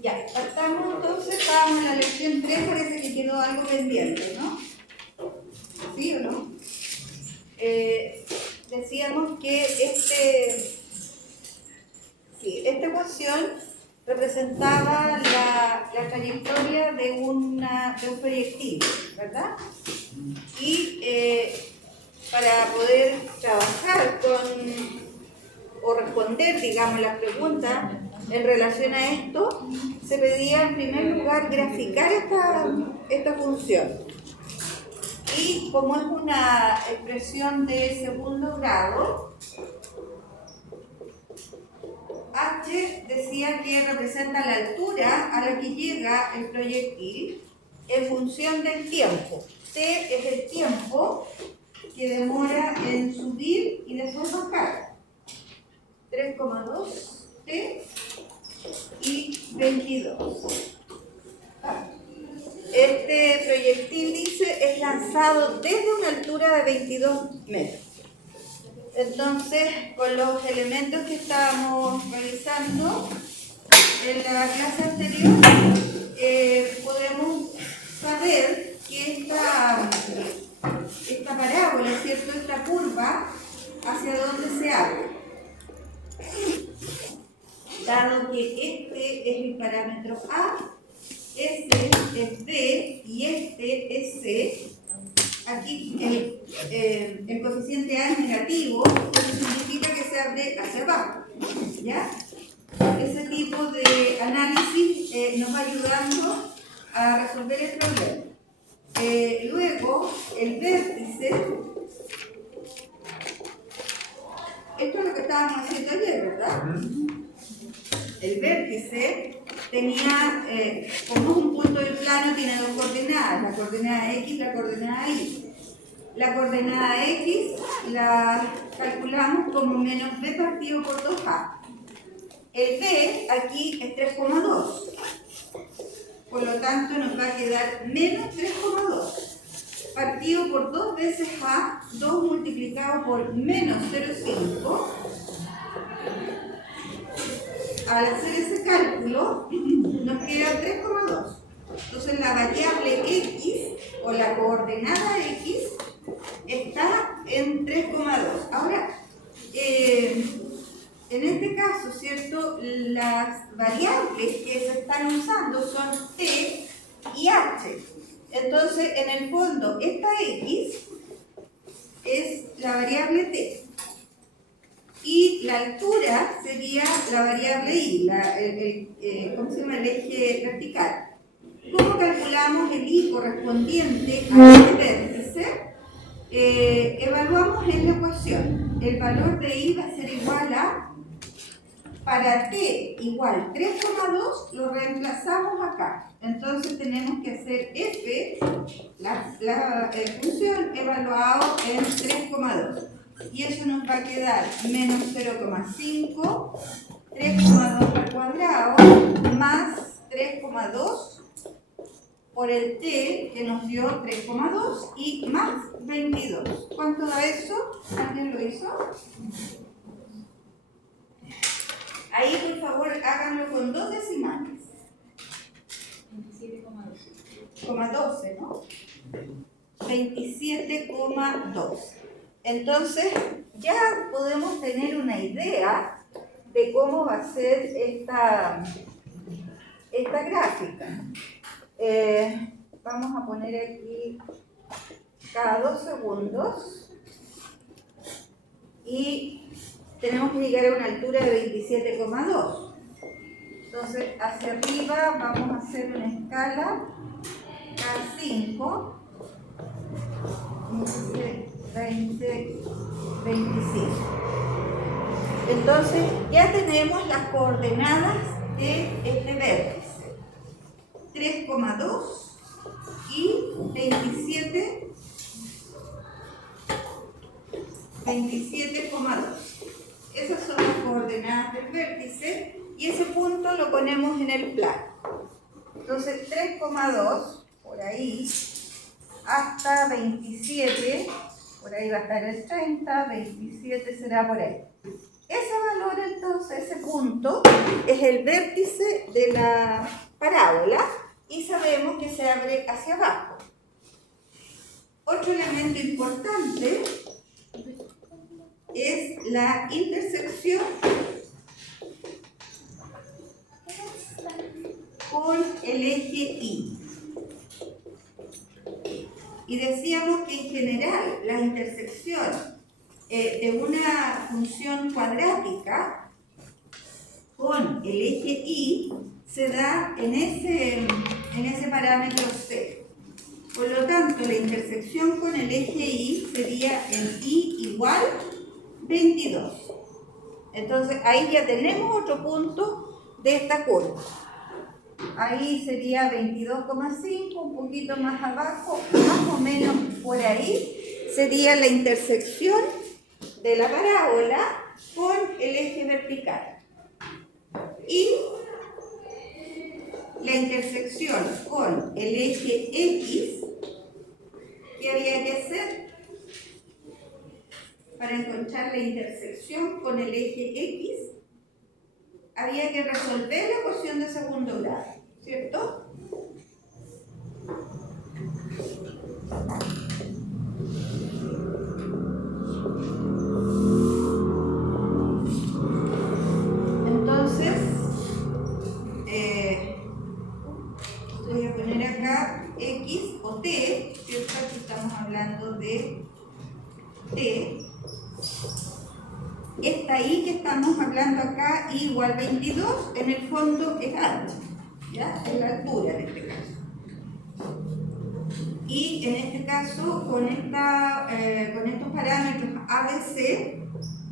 Ya, partamos entonces, estábamos en la lección 3, parece que quedó algo pendiente, ¿no? ¿Sí o no? Decíamos que esta ecuación representaba la trayectoria de un proyectil, ¿verdad? Y para poder trabajar o responder, digamos, las preguntas en relación a esto, se pedía en primer lugar graficar esta función. Y como es una expresión de segundo grado, H decía que representa la altura a la que llega el proyectil en función del tiempo. T es el tiempo que demora en subir y después bajar. 3,2 T y 22. Este proyectil, dice, es lanzado desde una altura de 22 metros. Entonces, con los elementos que estábamos realizando en la clase anterior, podemos saber que esta parábola, ¿cierto? Esta curva, ¿hacia dónde se abre? Dado que este es el parámetro A, este es B y este es C, aquí el coeficiente A es negativo, eso significa que se abre hacia abajo, ¿ya? Ese tipo de análisis nos va ayudando a resolver el problema. Luego, el vértice, esto es lo que estábamos haciendo ayer, ¿verdad? El vértice tenía, como es un punto del plano, tiene dos coordenadas, la coordenada X y la coordenada Y. La coordenada X la calculamos como menos B partido por 2A. El B aquí es 3,2. Por lo tanto, nos va a quedar menos 3,2. Partido por 2 veces A, 2 multiplicado por menos 0,5. Al hacer ese cálculo, nos queda 3,2. Entonces, la variable X, o la coordenada X, está en 3,2. Ahora, en este caso, ¿cierto? Las variables que se están usando son T y H. Entonces, en el fondo, esta X es la variable T. Y la altura sería la variable y, ¿cómo se llama? El eje vertical. ¿Cómo calculamos el i correspondiente a este vértice? Evaluamos en la ecuación. El valor de i va a ser igual a, para t igual 3,2, lo reemplazamos acá. Entonces tenemos que hacer f, la función evaluado en 3,2. Y eso nos va a quedar menos 0,5, 3,2 al cuadrado, más 3,2 por el t, que nos dio 3,2, y más 22. ¿Cuánto da eso? ¿Alguien lo hizo? Ahí, por favor, háganlo con 2 decimales. 27,12, ¿no? 27,2. Entonces, ya podemos tener una idea de cómo va a ser esta gráfica. Vamos a poner aquí cada 2 segundos y tenemos que llegar a una altura de 27,2. Entonces, hacia arriba vamos a hacer una escala K5, 15, 20, 25. Entonces, ya tenemos las coordenadas de este vértice. 3,2 y 27,2. Esas son las coordenadas del vértice y ese punto lo ponemos en el plano. Entonces 3,2 por ahí hasta 27, por ahí va a estar el 30, 27 será por ahí. Ese valor entonces, ese punto, es el vértice de la parábola y sabemos que se abre hacia abajo. Otro elemento importante es la intersección con el eje Y. Y decíamos que en general la intersección de una función cuadrática con el eje Y se da en ese parámetro C. Por lo tanto, la intersección con el eje Y sería en Y igual 22. Entonces, ahí ya tenemos otro punto de esta curva. Ahí sería 22,5, un poquito más abajo, más o menos por ahí, sería la intersección de la parábola con el eje vertical. Y la intersección con el eje X, ¿qué había que hacer? Para encontrar la intersección con el eje X, había que resolver la ecuación de segundo grado, ¿cierto? Entonces, voy a poner acá X o T, ¿cierto? Aquí estamos hablando de T. Esta I que estamos hablando acá, I igual 22, en el fondo es ancho, ¿ya? Es la altura en este caso. Y en este caso, con estos parámetros ABC,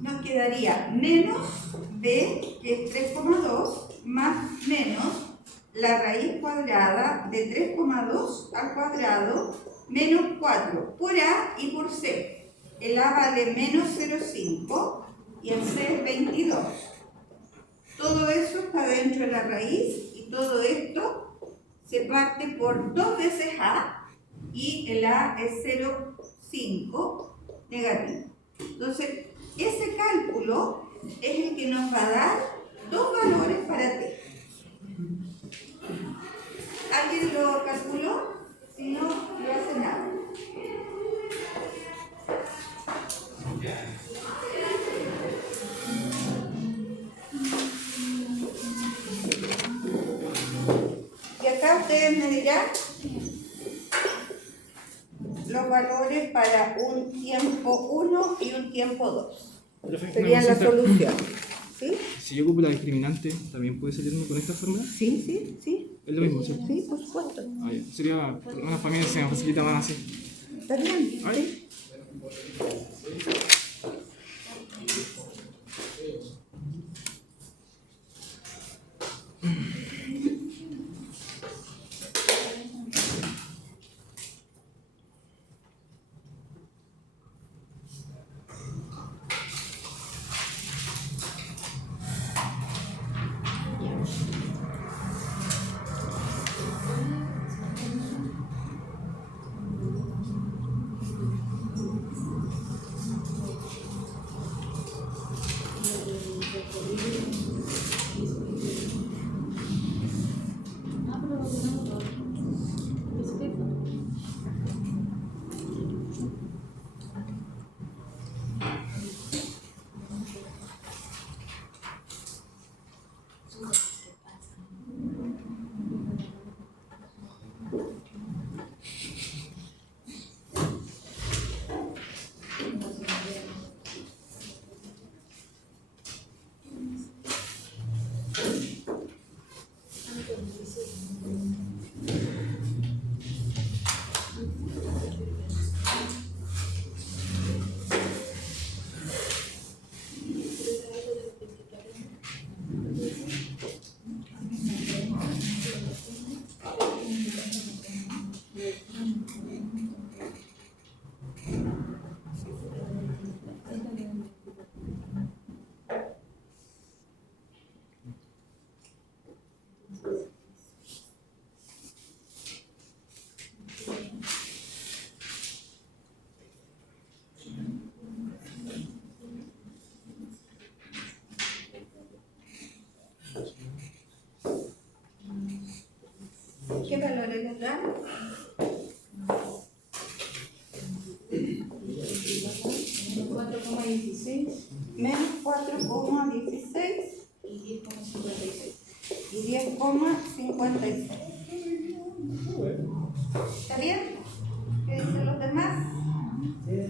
nos quedaría menos B, que es 3,2, más menos la raíz cuadrada de 3,2 al cuadrado, menos 4 por A y por C. El A vale menos 0,5 y el C es 22. Todo eso está dentro de la raíz y todo esto se parte por 2 veces A y el A es 0,5 negativo. Entonces, ese cálculo es el que nos va a dar dos valores para T. ¿Alguien lo calculó? Si no, no hace nada. Y acá ustedes me dirán los valores para un tiempo 1 y un tiempo 2. sería la solución. ¿Sí? Si yo ocupo la discriminante, ¿también puede salirme con esta fórmula? Sí, sí, sí. Es lo mismo, ¿cierto? Sí, por supuesto. Ah, ya. Sería una familia se me facilita más así. ¿Está bien? Ay. ¿Sí? ¿Qué valores les dan? Menos 4,16 y 10,56. ¿Está bien? ¿Qué dicen los demás?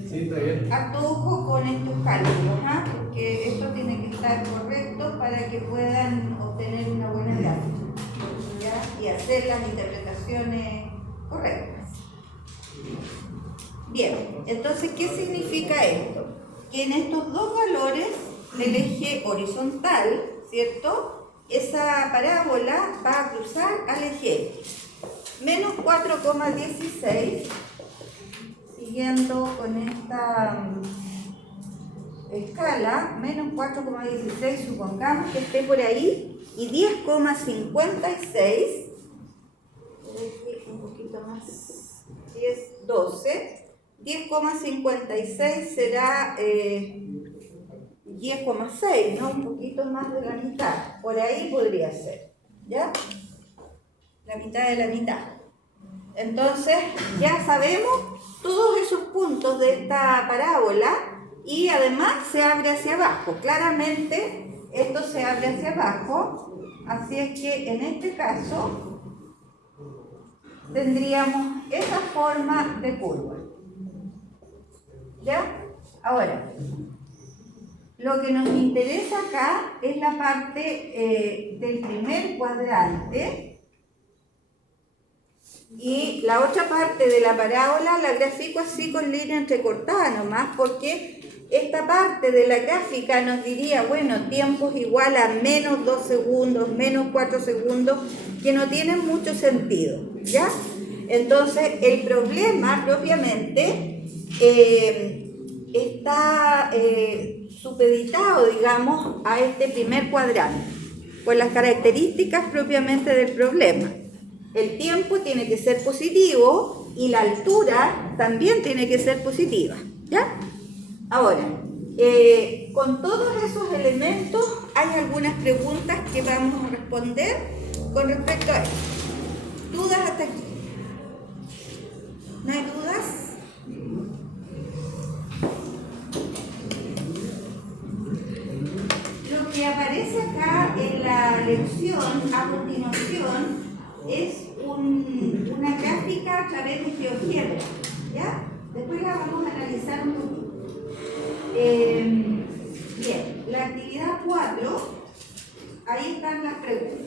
Sí, está bien. Harto ojo con estos cálculos, ¿ah? Porque esto tiene que estar correcto para que puedan obtener una buena gráfica, ¿ya? Y hacer las interpretaciones correctas. Bien, entonces, ¿qué significa esto? Que en estos dos valores del eje horizontal, ¿cierto? Esa parábola va a cruzar al eje X. Menos 4,16, siguiendo con esta escala, menos 4,16, supongamos que esté por ahí, y 10,56, un poquito más, 10, 12, 10,56 será 10,6, ¿no? Un poquito más de la mitad, por ahí podría ser, ¿ya? La mitad de la mitad. Entonces, ya sabemos todos esos puntos de esta parábola y además se abre hacia abajo. Claramente, esto se abre hacia abajo, así es que en este caso tendríamos esa forma de curva. ¿Ya? Ahora, lo que nos interesa acá es la parte del primer cuadrante. Y la otra parte de la parábola la grafico así con línea entrecortada nomás, porque esta parte de la gráfica nos diría, bueno, tiempos igual a menos 2 segundos, menos 4 segundos, que no tienen mucho sentido, ¿ya? Entonces, el problema propiamente está supeditado, digamos, a este primer cuadrante, por las características propiamente del problema. El tiempo tiene que ser positivo y la altura también tiene que ser positiva, ¿ya? Ahora, con todos esos elementos hay algunas preguntas que vamos a responder con respecto a esto. ¿Dudas hasta aquí? ¿No hay dudas? Lo que aparece acá en la lección a continuación es una gráfica a través de GeoGebra, ¿ya? Después la vamos a analizar un poquito. la actividad 4, ahí están las preguntas.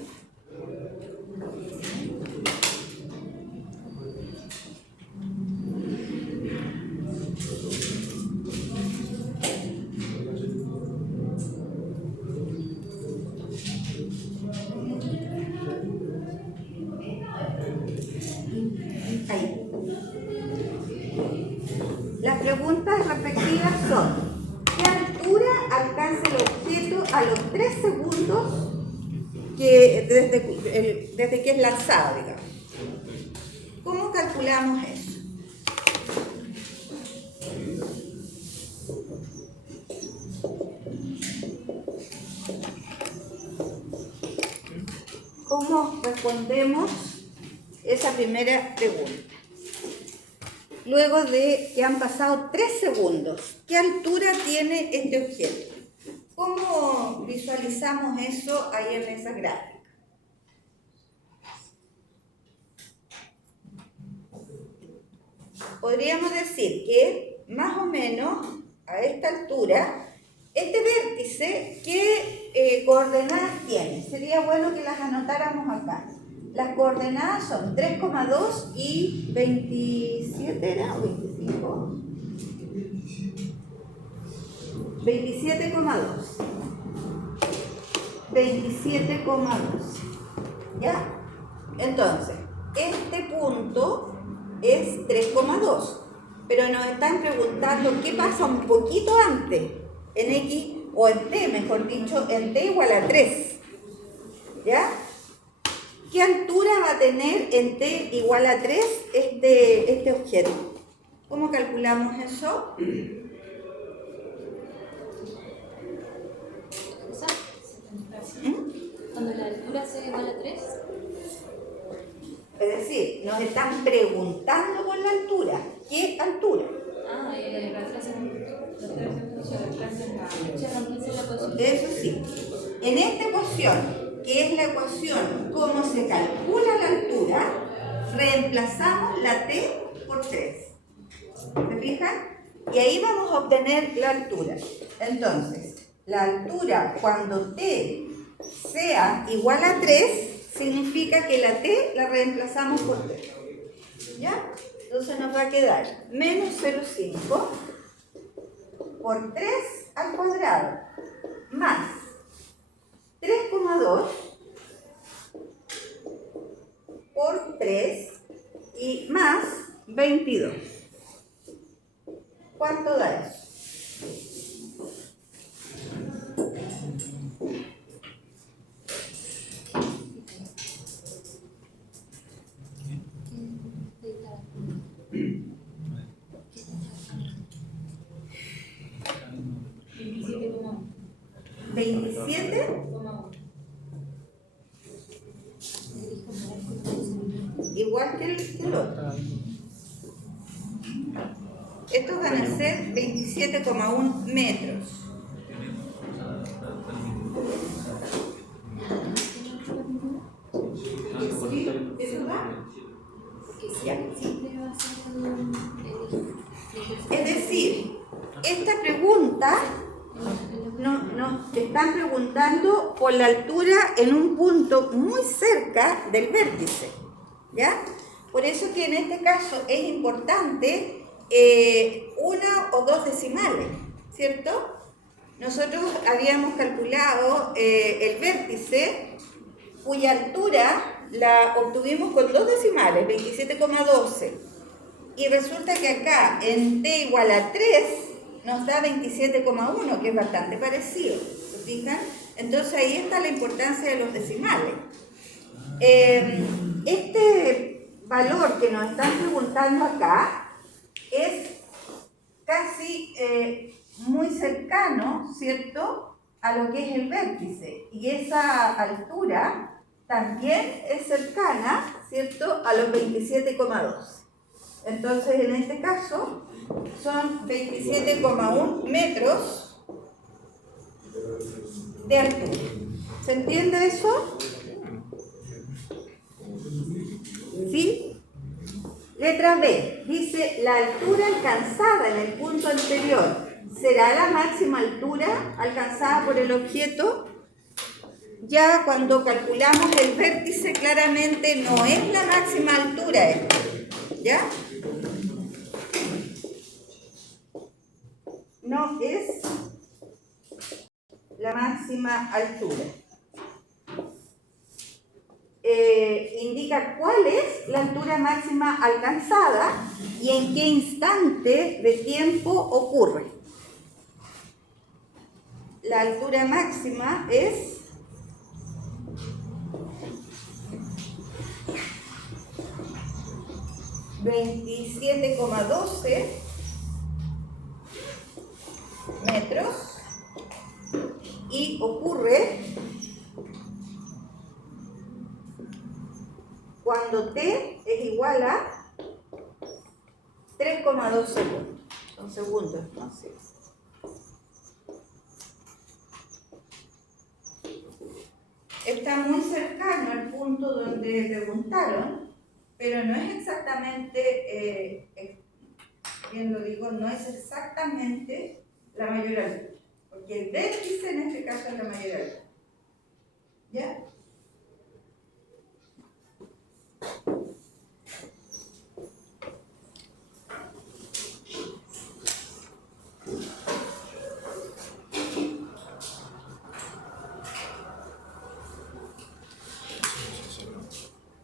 Ahí. Las preguntas respectivas son: ¿qué altura alcanza el objeto a los 3 segundos desde que es lanzado, digamos? ¿Cómo calculamos eso? ¿Cómo respondemos esa primera pregunta? Luego de que han pasado 3 segundos, ¿qué altura tiene este objeto? ¿Cómo visualizamos eso ahí en esa gráfica? Podríamos decir que más o menos a esta altura, este vértice, ¿qué coordenadas tiene? Sería bueno que las anotáramos acá. Las coordenadas son 3,2 y 27, ¿era? ¿O 25? 27,2. 27,2. ¿Ya? Entonces, este punto es 3,2. Pero nos están preguntando qué pasa un poquito antes, en X o en T, mejor dicho, en T igual a 3. ¿Ya? ¿Qué altura va a tener en T igual a 3 este objeto? ¿Cómo calculamos eso? Cuando la altura sea igual a 3. Es decir, nos están preguntando por la altura. ¿Qué altura? Ah, Eso sí. En esta ecuación, que es la ecuación cómo se calcula la altura, reemplazamos la t por 3. ¿Se fijan? Y ahí vamos a obtener la altura. Entonces, la altura cuando t sea igual a 3, significa que la t la reemplazamos por 3. ¿Ya? Entonces nos va a quedar menos 0,5 por 3 al cuadrado más 3,2 por 3 y más 22. ¿Cuánto da eso? Igual que el otro. Estos van a ser 27,1 metros. ¿Sí? ¿Eso va? Ya, sí. Es decir, esta pregunta nos están preguntando por la altura en un punto muy cerca del vértice. ¿Ya? Por eso que en este caso es importante una o dos decimales, ¿cierto? Nosotros habíamos calculado el vértice cuya altura la obtuvimos con 2 decimales, 27,12. Y resulta que acá en t igual a 3 nos da 27,1, que es bastante parecido. ¿Se fijan? Entonces ahí está la importancia de los decimales. Este valor que nos están preguntando acá es casi muy cercano, ¿cierto?, a lo que es el vértice. Y esa altura también es cercana, ¿cierto?, a los 27,2. Entonces, en este caso, son 27,1 metros de altura. ¿Se entiende eso? ¿Sí? Letra B, dice, la altura alcanzada en el punto anterior será la máxima altura alcanzada por el objeto. Ya cuando calculamos el vértice, claramente no es la máxima altura esta, ¿ya? No es la máxima altura. Indica cuál es la altura máxima alcanzada y en qué instante de tiempo ocurre. La altura máxima es 27,12 metros y ocurre cuando t es igual a 3,2 segundos. Son segundos, ¿no? Sí. Está muy cercano al punto donde preguntaron, pero no es exactamente, bien lo digo, no es exactamente la mayor altura, porque el vértice en este caso es la mayor altura. ¿Ya?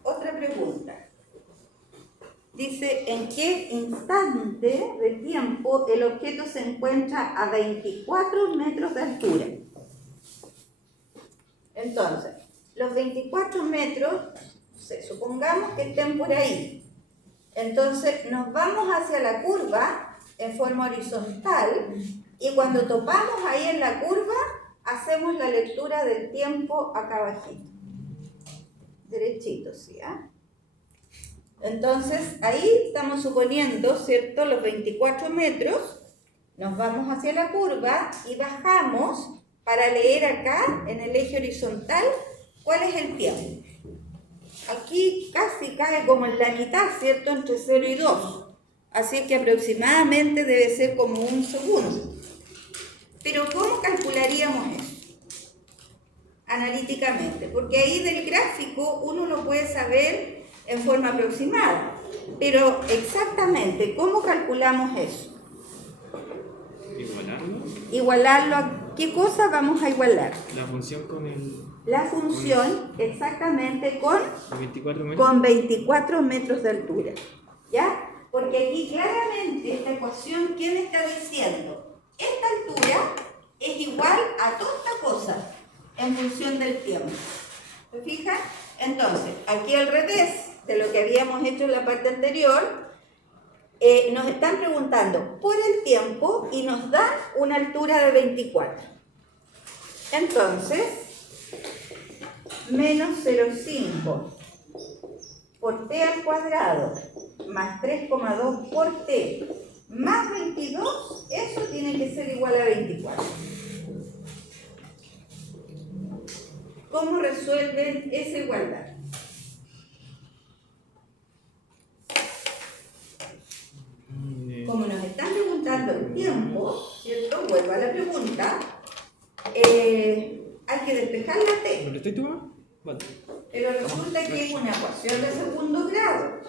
Otra pregunta. Dice, ¿en qué instante de tiempo el objeto se encuentra a 24 metros de altura? Entonces, los 24 metros, supongamos que estén por ahí. Entonces, nos vamos hacia la curva en forma horizontal y cuando topamos ahí en la curva, hacemos la lectura del tiempo acá abajito. Derechito, ¿sí? Entonces, ahí estamos suponiendo, ¿cierto?, los 24 metros, nos vamos hacia la curva y bajamos para leer acá, en el eje horizontal, cuál es el tiempo. Aquí casi cae como en la mitad, ¿cierto?, entre 0 y 2. Así que aproximadamente debe ser como 1 segundo. Pero ¿cómo calcularíamos eso? Analíticamente, porque ahí del gráfico uno lo puede saber en forma aproximada, pero exactamente, ¿cómo calculamos eso? ¿Igualarlo? ¿Igualarlo a qué cosa vamos a igualar? La función con el... La función exactamente con 24 metros. Con 24 metros de altura, ¿ya? Porque aquí claramente esta ecuación, ¿qué me está diciendo? Esta altura es igual a toda esta cosa en función del tiempo. ¿Se fijan? Entonces, aquí al revés de lo que habíamos hecho en la parte anterior, nos están preguntando por el tiempo y nos dan una altura de 24. Entonces, menos 0,5 por t al cuadrado más 3,2 por t más 22, eso tiene que ser igual a 24. ¿Cómo resuelven esa igualdad? Como nos están preguntando el tiempo, ¿cierto? Vuelvo a la pregunta. Hay que despejar la t. ¿Dónde estoy tú? Vale. Pero resulta que es una ecuación de segundo grado.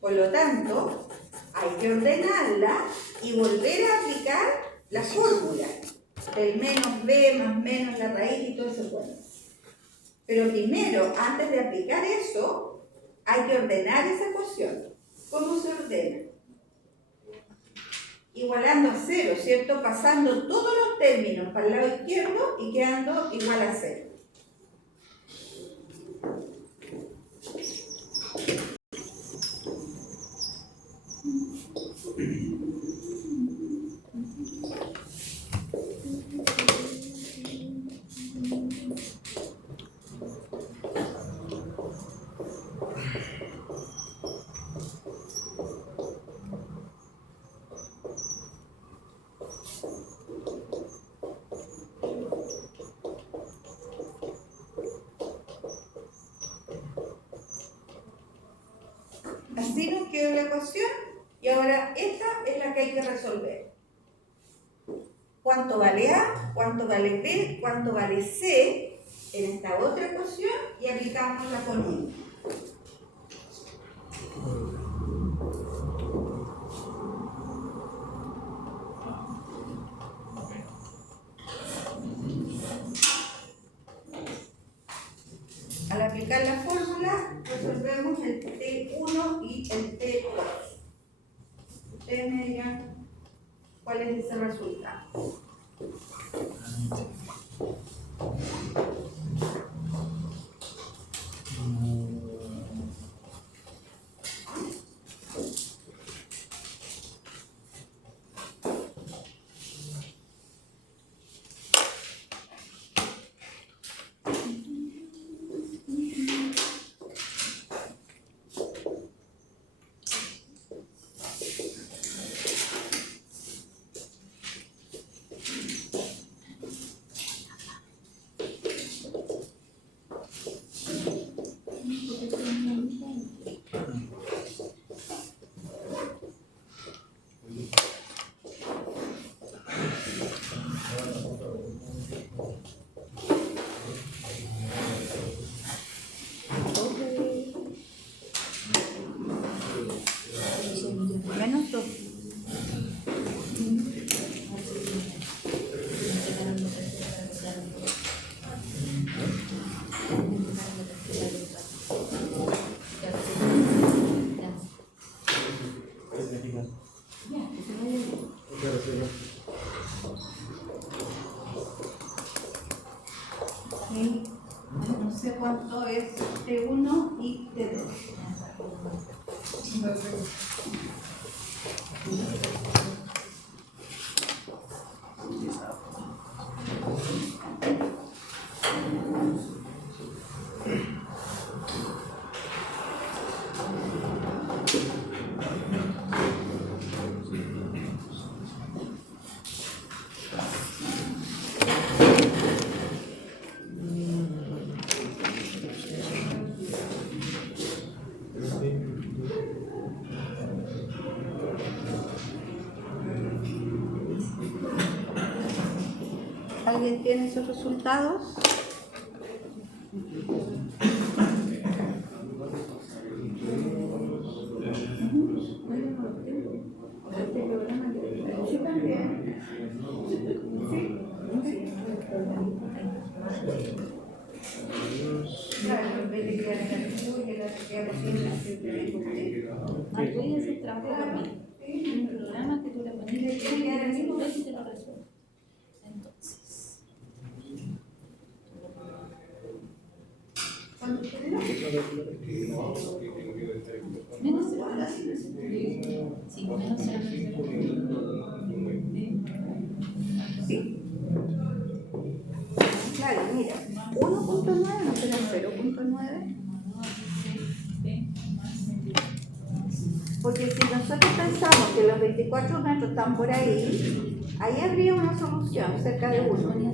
Por lo tanto, hay que ordenarla y volver a aplicar la fórmula del menos b más menos la raíz y todo ese cuento. Pero primero, antes de aplicar eso, hay que ordenar esa ecuación. ¿Cómo se ordena? Igualando a 0, ¿cierto? Pasando todos los términos para el lado izquierdo y quedando igual a 0. Así nos quedó la ecuación y ahora esta es la que hay que resolver. cuánto vale A, cuánto vale B, cuánto vale C en esta otra ecuación y aplicamos la fórmula. Al aplicar la fórmula, resolvemos el T1 y el T2. Ustedes me dirán cuál es ese resultado. Menos 2. No sé cuánto es T1 y T2. ¿Alguien tiene esos resultados? Sí, también. Claro, Voy a hacer trabajo conmigo. Un programa que tú le pones y te lo resuelve. Entonces, menos 0. Sí, menos 0. sí. Claro, mira, 1.9 no será 0.9. Porque si nosotros pensamos que los 24 metros están por ahí, ahí habría una solución cerca de 1.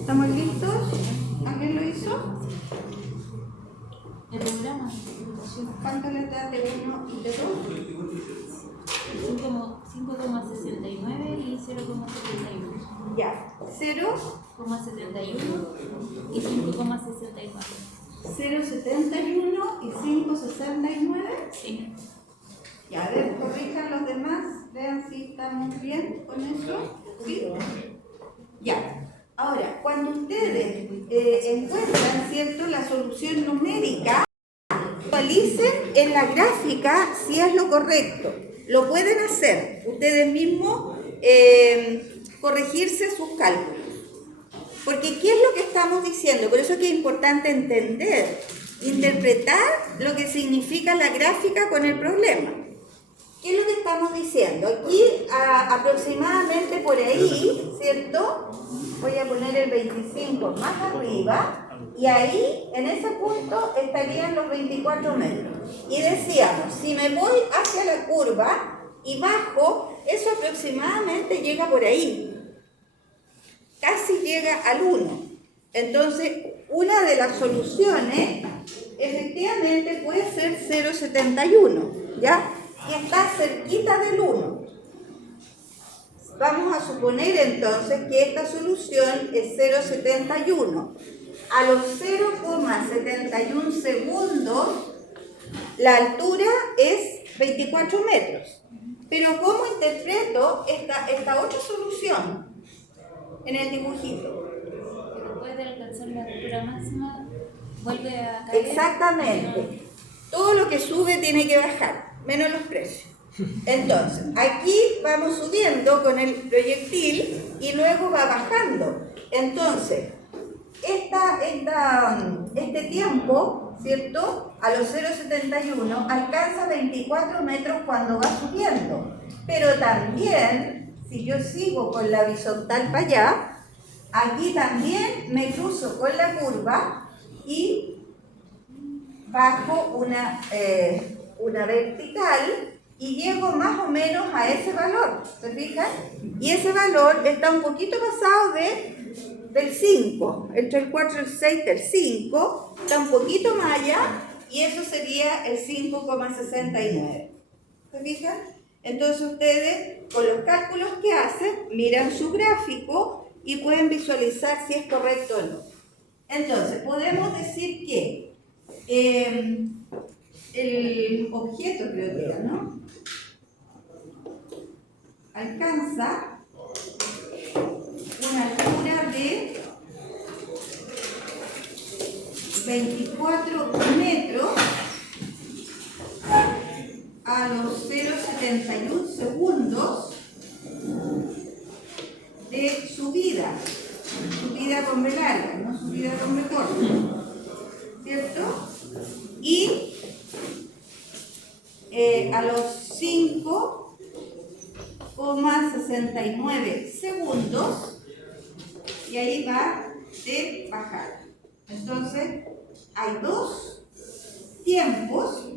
¿Estamos listos? ¿Alguien lo hizo? El programa, ¿Cuántas letras de 1 y de 2? 5,69 y 0,71. Ya, 0,71 y 5,69. 0,71 y 5,69. Sí. Ya, a ver, corrijan los demás, vean si estamos bien con eso. ¿Sí? Ya. Ahora, cuando ustedes encuentran, ¿cierto?, la solución numérica, visualicen en la gráfica si es lo correcto. Lo pueden hacer ustedes mismos, corregirse sus cálculos. Porque ¿qué es lo que estamos diciendo? Por eso es que es importante entender, interpretar lo que significa la gráfica con el problema. ¿Qué es lo que estamos diciendo? Aquí aproximadamente por ahí, ¿cierto? Voy a poner el 25 más arriba y ahí, en ese punto, estarían los 24 metros. Y decíamos, si me voy hacia la curva y bajo, eso aproximadamente llega por ahí. Casi llega al 1. Entonces, una de las soluciones efectivamente puede ser 0,71, ¿ya? Que está cerquita del 1. Vamos a suponer entonces que esta solución es 0,71. A los 0,71 segundos, la altura es 24 metros. Pero ¿cómo interpreto esta otra solución en el dibujito? Después de alcanzar la altura máxima, vuelve a caer. Exactamente. Todo lo que sube tiene que bajar, menos los precios. Entonces, aquí vamos subiendo con el proyectil y luego va bajando. Entonces, este tiempo, ¿cierto? A los 0,71 alcanza 24 metros cuando va subiendo. Pero también, si yo sigo con la horizontal para allá, aquí también me cruzo con la curva y bajo una vertical y llego más o menos a ese valor, ¿se fijan? Y ese valor está un poquito pasado del 5, entre el 4 y el 6 del 5, está un poquito más allá y eso sería el 5,69. ¿Se fijan? Entonces ustedes, con los cálculos que hacen, miran su gráfico y pueden visualizar si es correcto o no. Entonces, podemos decir que el objeto, creo que era, ¿no? Alcanza una altura de 24 metros a los 0,71 segundos de subida con B larga, no subida con B corta, ¿cierto? Y a los 5,69 segundos, y ahí va de bajada. Entonces, hay dos tiempos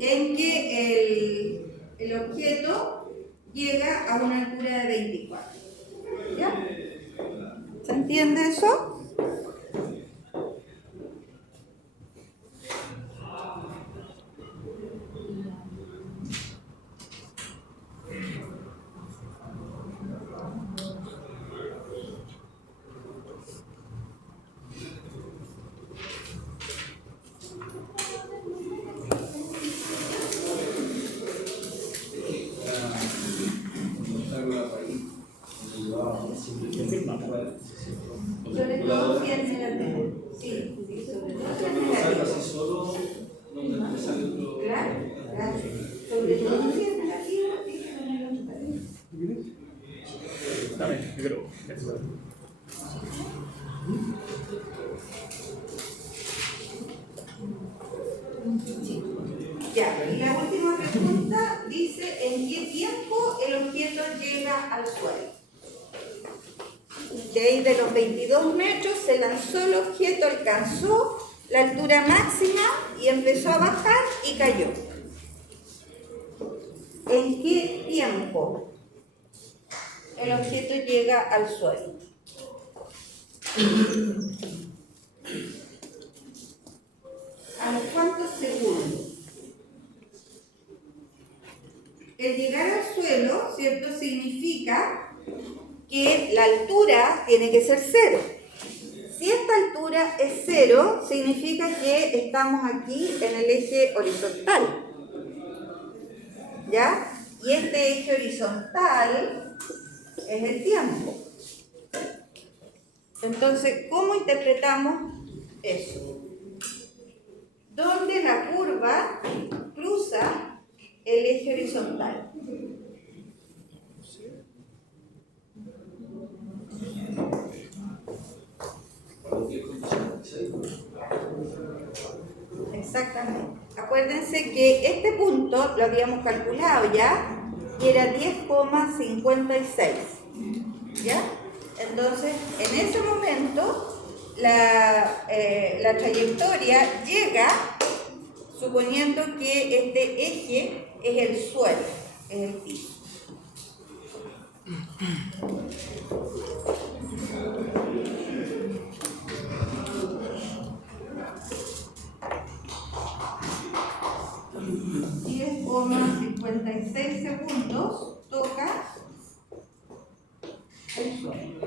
en que el objeto llega a una altura de 24. ¿Ya? ¿Se entiende eso? Sobre todo si es negativo. Sí, sobre todo si es negativo. Claro, claro. Sobre todo si es negativo, Dame, yo creo. Ya, y la última pregunta dice: ¿en qué tiempo el objeto llega al suelo? De ahí de los 22 metros se lanzó el objeto, alcanzó la altura máxima y empezó a bajar y cayó. ¿En qué tiempo el objeto llega al suelo? ¿A los cuántos segundos? El llegar al suelo, ¿cierto?, significa que la altura tiene que ser 0. Si esta altura es 0, significa que estamos aquí en el eje horizontal. ¿Ya? Y este eje horizontal es el tiempo. Entonces, ¿cómo interpretamos eso? ¿Dónde la curva cruza el eje horizontal? Exactamente. Acuérdense que este punto lo habíamos calculado ya y era 10,56. ¿Ya? Entonces, en ese momento, la trayectoria llega suponiendo que este eje es el suelo, es el piso. 1,56 segundos, tocas el suelo.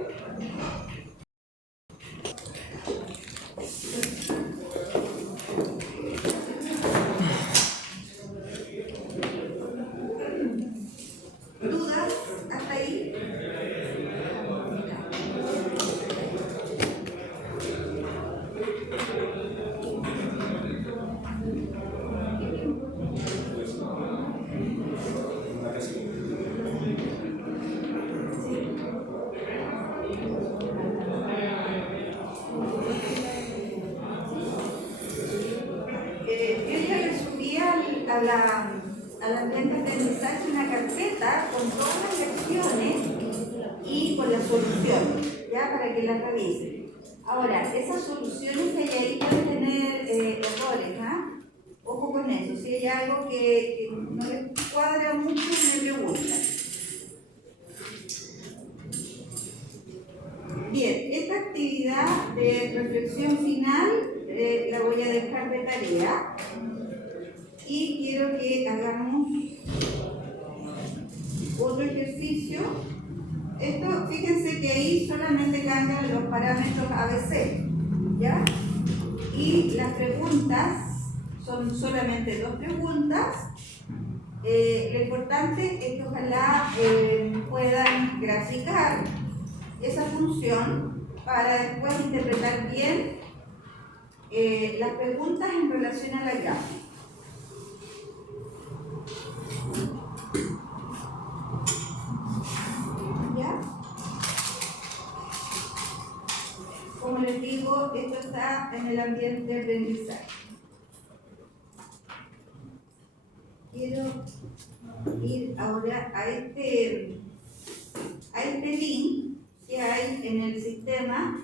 ¿Dudas hasta ahí? Yo ya le subí a la cuenta de aprendizaje una carpeta con todas las lecciones y con las soluciones, ya para que las revisen. Ahora, esas soluciones que hay ahí pueden tener errores, ¿ah? Ojo con eso, si hay algo que no les cuadra mucho, me preguntan. Bien, esta actividad de reflexión final la voy a dejar de tarea y quiero que hagamos otro ejercicio. Esto, fíjense que ahí solamente cambian los parámetros ABC, ¿ya? Y las preguntas son solamente 2 preguntas. Lo importante es que ojalá puedan graficar esa función para después interpretar bien las preguntas en relación a la gráfica. ¿Ya? Como les digo, esto está en el ambiente de aprendizaje. Quiero ir ahora a este link que hay en el sistema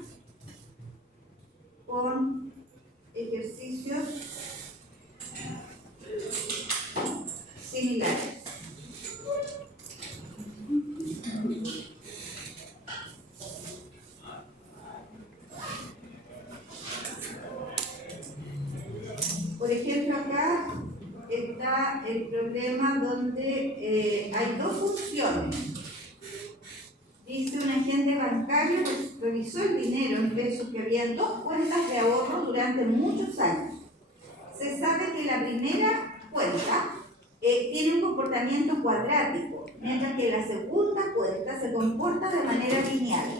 con ejercicios similares. Por ejemplo, acá está el problema donde hay 2 funciones. Dice: un agente bancario revisó el dinero en pesos que había en 2 cuentas de ahorro durante muchos años. Se sabe que la primera cuenta tiene un comportamiento cuadrático, mientras que la segunda cuenta se comporta de manera lineal.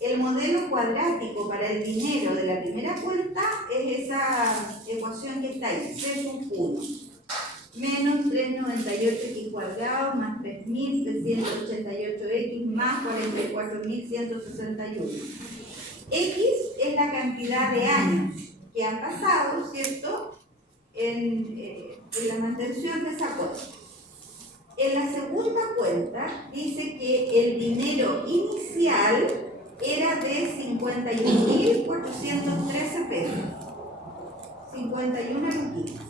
El modelo cuadrático para el dinero de la primera cuenta es esa ecuación que está ahí, C sub 1. Menos 398x cuadrado más 3.388x más 44.161. X es la cantidad de años que han pasado, ¿cierto?, en la mantención de esa cuenta. En la segunda cuenta dice que el dinero inicial era de 51.413 pesos. 51 luquitas.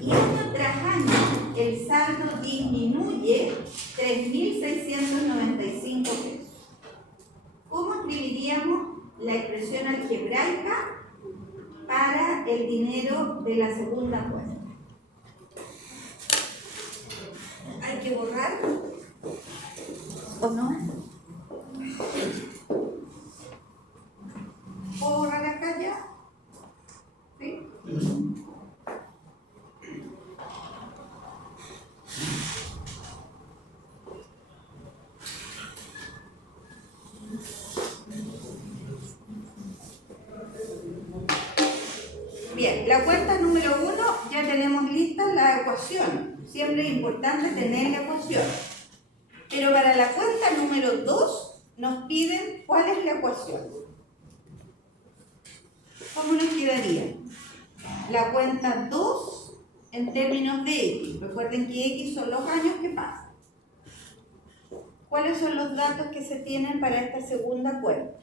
Y año tras año el saldo disminuye 3.695 pesos. ¿Cómo escribiríamos la expresión algebraica para el dinero de la segunda cuenta? ¿Hay que borrar o no? ¿Puedo borrar acá ya? ¿Sí? Bien, la cuenta número 1 ya tenemos lista la ecuación. Siempre es importante tener la ecuación. Pero para la cuenta número 2 nos piden cuál es la ecuación. ¿Cómo nos quedaría? La cuenta 2 en términos de X. Recuerden que X son los años que pasan. ¿Cuáles son los datos que se tienen para esta segunda cuenta?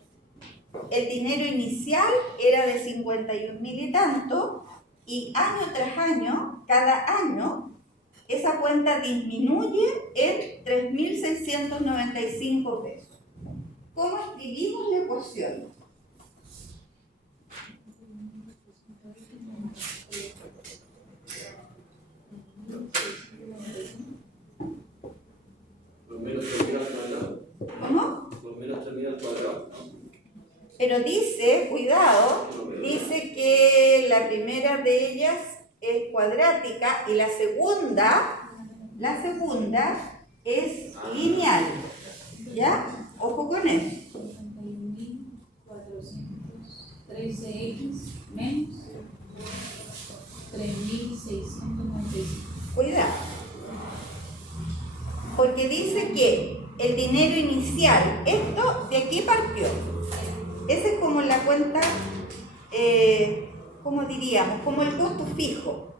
El dinero inicial era de 51.000 y tanto, y año tras año, cada año, esa cuenta disminuye en 3.695 pesos. ¿Cómo escribimos la ecuación? Pero dice, cuidado, dice que la primera de ellas es cuadrática y la segunda es lineal. ¿Ya? Ojo con eso. 51.413x menos 3.695. Cuidado. Porque dice que el dinero inicial, esto de aquí partió. Esa es como la cuenta, ¿cómo diríamos? Como el costo fijo.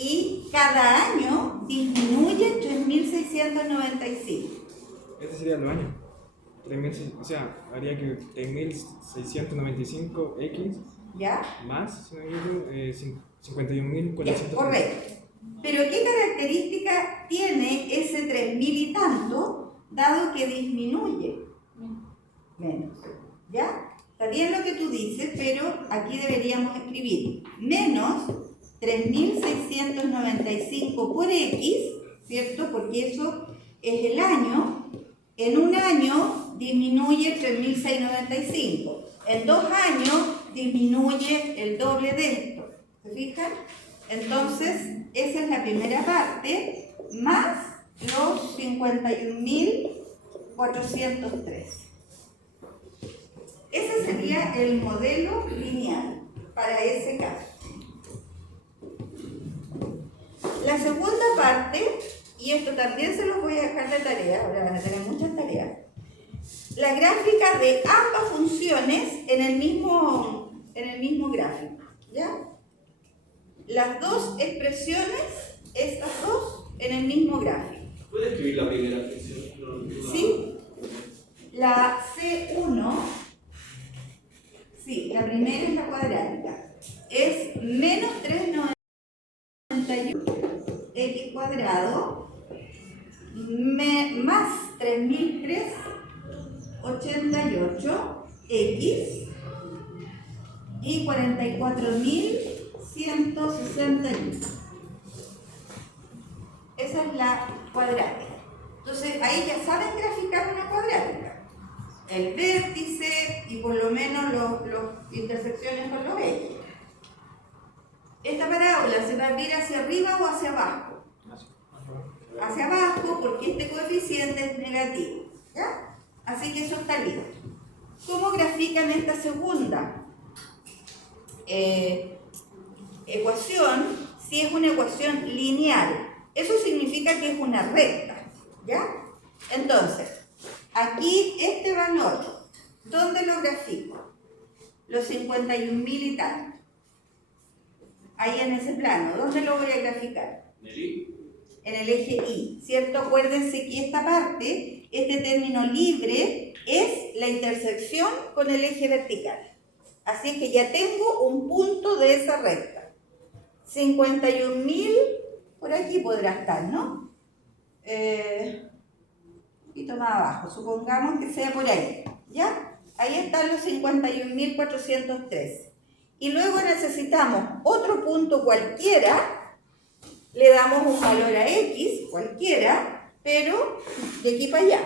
Y cada año disminuye 3.695. Ese sería el año. 3.600, o sea, haría que 3.695x ¿Ya? más, si no me equivoco, 51.400. Ya, correcto. Pero ¿qué característica tiene ese 3.000 y tanto, dado que disminuye? Menos. ¿Ya? Está bien lo que tú dices, pero aquí deberíamos escribir menos 3.695 por X, ¿cierto? Porque eso es el año. En un año disminuye 3.695. En 2 años disminuye el doble de esto. ¿Se fijan? Entonces, esa es la primera parte, más los 51.403. Ese sería el modelo lineal para ese caso. La segunda parte, y esto también se los voy a dejar de tarea, ahora van a tener muchas tareas. La gráfica de ambas funciones en el mismo gráfico, ¿ya? Las dos expresiones, estas dos, en el mismo gráfico. ¿Puedes escribir la primera función? ¿Sí? La C1, sí, la primera es la cuadrática, es menos 391 x cuadrado más 3.388 x y 44.161. Esa es la cuadrática. Entonces ahí ya saben graficar una cuadrática. El vértice y por lo menos las intersecciones con los ejes. Esta parábola se va a abrir hacia arriba o hacia abajo. Hacia abajo porque este coeficiente es negativo. ¿Ya? Así que eso está listo. ¿Cómo grafican esta segunda ecuación? Si es una ecuación lineal, eso significa que es una recta. ¿Ya? Entonces, aquí este valor, ¿dónde lo grafico? Los 51.000 y tanto. Ahí en ese plano, ¿dónde lo voy a graficar? En el eje Y, ¿cierto? Acuérdense que esta parte, este término libre, es la intersección con el eje vertical. Así es que ya tengo un punto de esa recta. 51.000, por aquí podrá estar, ¿no? Un poquito más abajo, supongamos que sea por ahí, ¿ya? Ahí están los 51.403. Y luego necesitamos otro punto cualquiera, le damos un valor a X, cualquiera, pero de aquí para allá.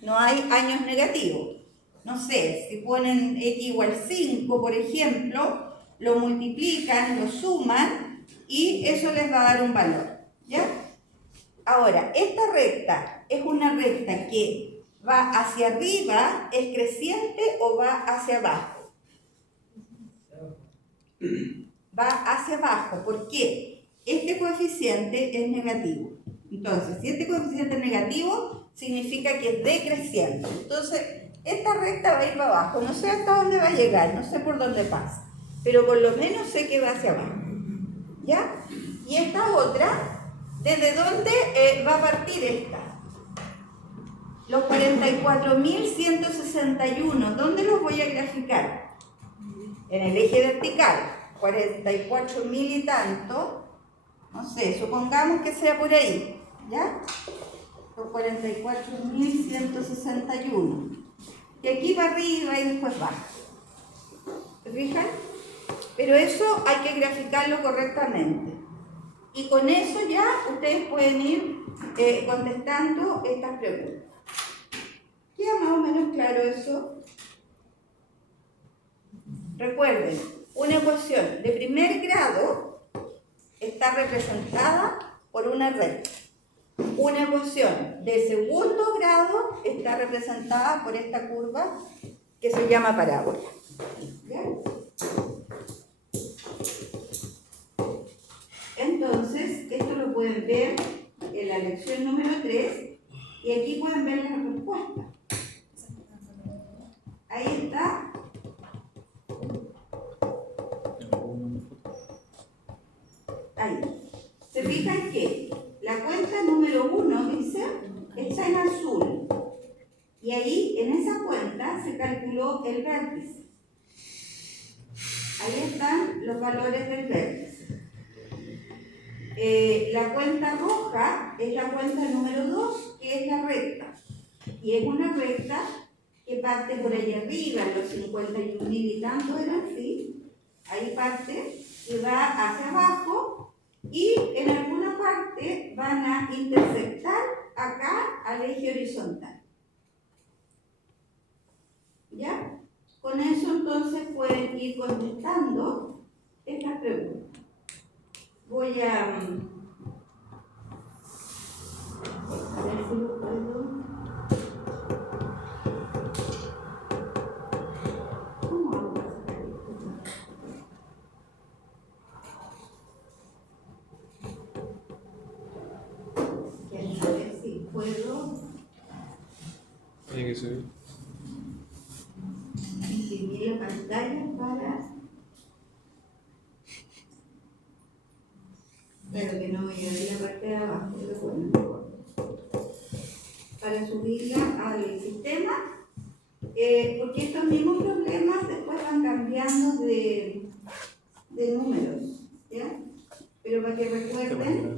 No hay años negativos. No sé, si ponen X igual 5, por ejemplo, lo multiplican, lo suman y eso les va a dar un valor, ¿ya? Ahora, esta recta es una recta que va hacia arriba, ¿es creciente o va hacia abajo? Va hacia abajo. ¿Por qué? Este coeficiente es negativo. Entonces, si este coeficiente es negativo, significa que es decreciente. Entonces, esta recta va a ir para abajo. No sé hasta dónde va a llegar, no sé por dónde pasa, pero por lo menos sé que va hacia abajo. ¿Ya? Y esta otra, ¿desde dónde va a partir esta? Los 44.161, ¿dónde los voy a graficar? En el eje vertical, 44.000 y tanto, no sé, supongamos que sea por ahí, ¿ya? Los 44.161. Y aquí va arriba y después baja. ¿Se fijan? Pero eso hay que graficarlo correctamente. Y con eso ya ustedes pueden ir contestando estas preguntas. ¿Queda más o menos claro eso? Recuerden, una ecuación de primer grado está representada por una recta. Una ecuación de segundo grado está representada por esta curva que se llama parábola. ¿Ya? Entonces, esto lo pueden ver en la lección número 3 y aquí pueden ver la respuesta. Ahí está. Ahí. Se fijan que la cuenta número 1, dice, está en azul. Y ahí, en esa cuenta, se calculó el vértice. Ahí están los valores del vértice. La cuenta roja es la cuenta número 2, que es la recta. Y es una recta que parte por ahí arriba, los 51.000 y tanto eran, ¿sí? Ahí parte y va hacia abajo y en alguna parte van a intersectar acá al eje horizontal. ¿Ya? Con eso entonces pueden ir contestando estas preguntas. Voy a ver si lo puedo. ¿Cómo hago para sacar esto? Quiero saber si puedo Tiene que subir. imprimir la pantalla para. Pero que no voy a ver la parte de abajo, pero bueno, no importa. Para subirla al sistema, porque estos mismos problemas después van cambiando de números, ¿ya? Pero para que recuerden,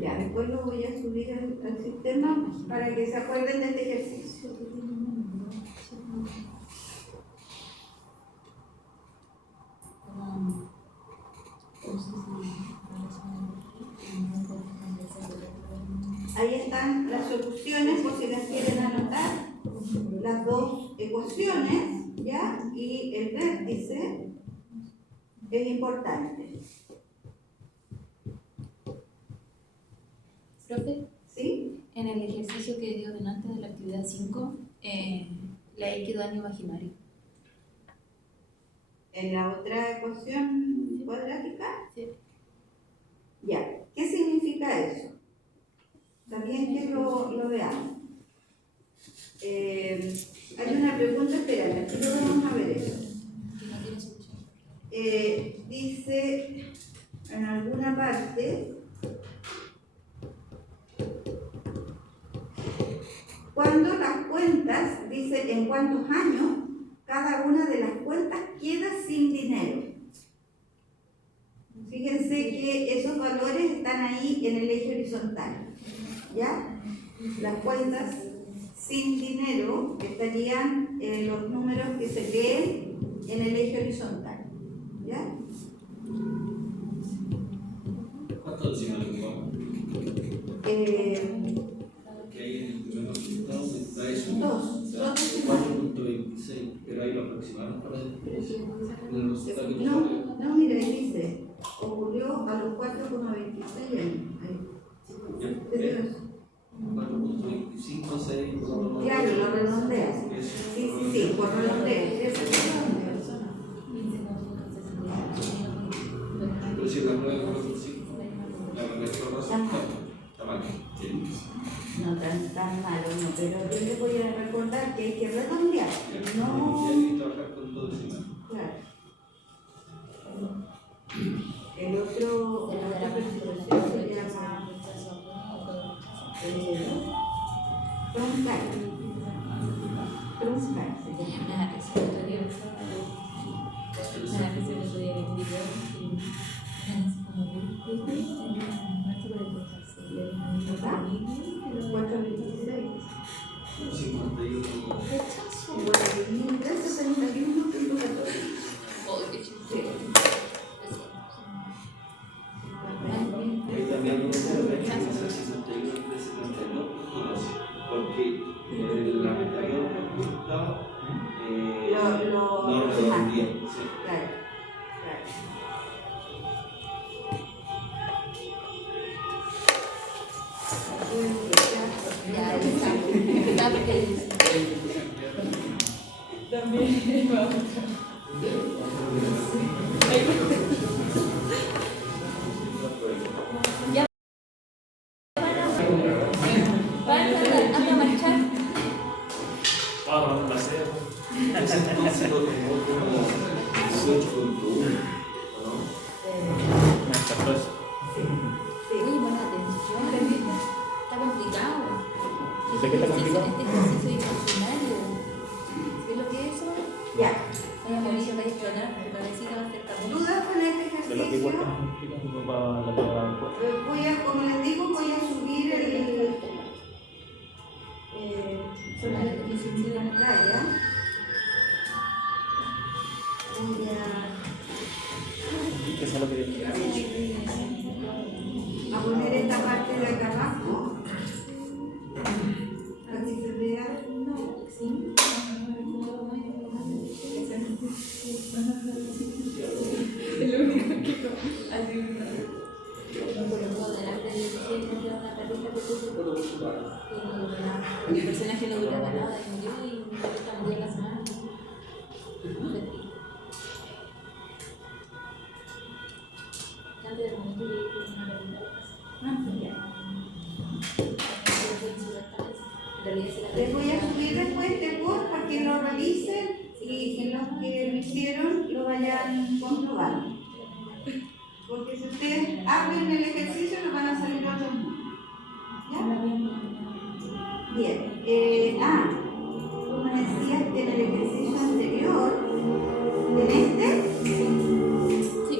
ya, después lo voy a subir al sistema para que se acuerden de este ejercicio. Ahí están las soluciones por si las quieren anotar, las dos ecuaciones, ¿ya? Y el vértice es importante. Profe, ¿Sí? en el ejercicio que dio delante de la actividad 5, la Y quedó en imaginario. En la otra ecuación cuadrática. Sí. Ya. ¿Qué significa eso? También que lo veamos. Hay una pregunta, espérate, aquí lo vamos a ver eso. Que no tiene solución. Dice en alguna parte, cuando las cuentas, dice en cuántos años cada una de las cuentas queda sin dinero. Fíjense que esos valores están ahí en el eje horizontal, ¿ya? Las cuentas sin dinero estarían en los números que se leen en el eje horizontal, ¿ya? ¿Cuántos decimales ocupamos? Que ahí en el primer resultado está eso. Dos decimales. 4.26, pero ahí lo aproximaron para el resultado que No, mira, ahí dice, ocurrió a los 4,26 años. Ahí. ¿Te 4.25, 6, Claro, lo redondeas. Sí, por redondeo. Pero si la 9.5, la corrección está mal. Sí. No tan malo, no, pero yo les voy a recordar que hay que redondear. No. Y hay que trabajar con todo decimal. Claro. La otra presentación se llama truncar. Truncar se llama. ¿Verdad? 4,26. 51. Bueno, 1.361.14. Oh, qué Sí. la anterior pregunta Lo no redondía. Sí. Claro, claro. Ya, él sabe. Sabe que dice. También va a Ya van a marchar. Vamos a hacer. Ese entonces lo tomó como 18.1, ¿no? Oye, buena atención. Está complicado. ¿De qué está complicado? Este ejercicio imaginario. ¿Ves lo que es eso? Ya. Una monilla va a explotar, tu cabecita va a ser capaz. ¿Dudas con este De lo que igual ejercicio? para la palabra Como les digo, voy a subir Sobre la deficiencia de la pantalla. Voy ¿Qué es lo que a poner esta parte de acá abajo. Para que se vea. Sí. Es lo único que así por ejemplo, delante de una perrita que tuvo el personaje no duraba nada y murió y murió la semana. Antes del momento que tuve una perrita Les voy a subir después este post para que lo revisen y los que lo hicieron lo vayan comprobando. Porque si ustedes abren el ejercicio, nos van a salir otros números. ¿Ya? Bien. Tú me decías que en el ejercicio anterior, en este, Sí.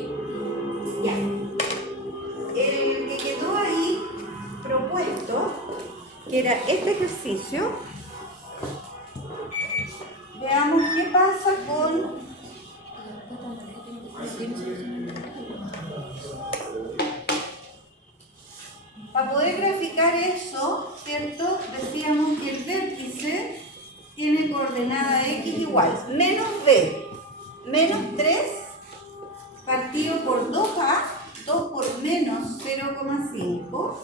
ya. El que quedó ahí propuesto, que era este ejercicio, veamos qué pasa con para poder graficar eso, ¿cierto? Decíamos que el vértice tiene coordenada x igual menos b, menos 3 partido por 2a, 2 por menos 0,5,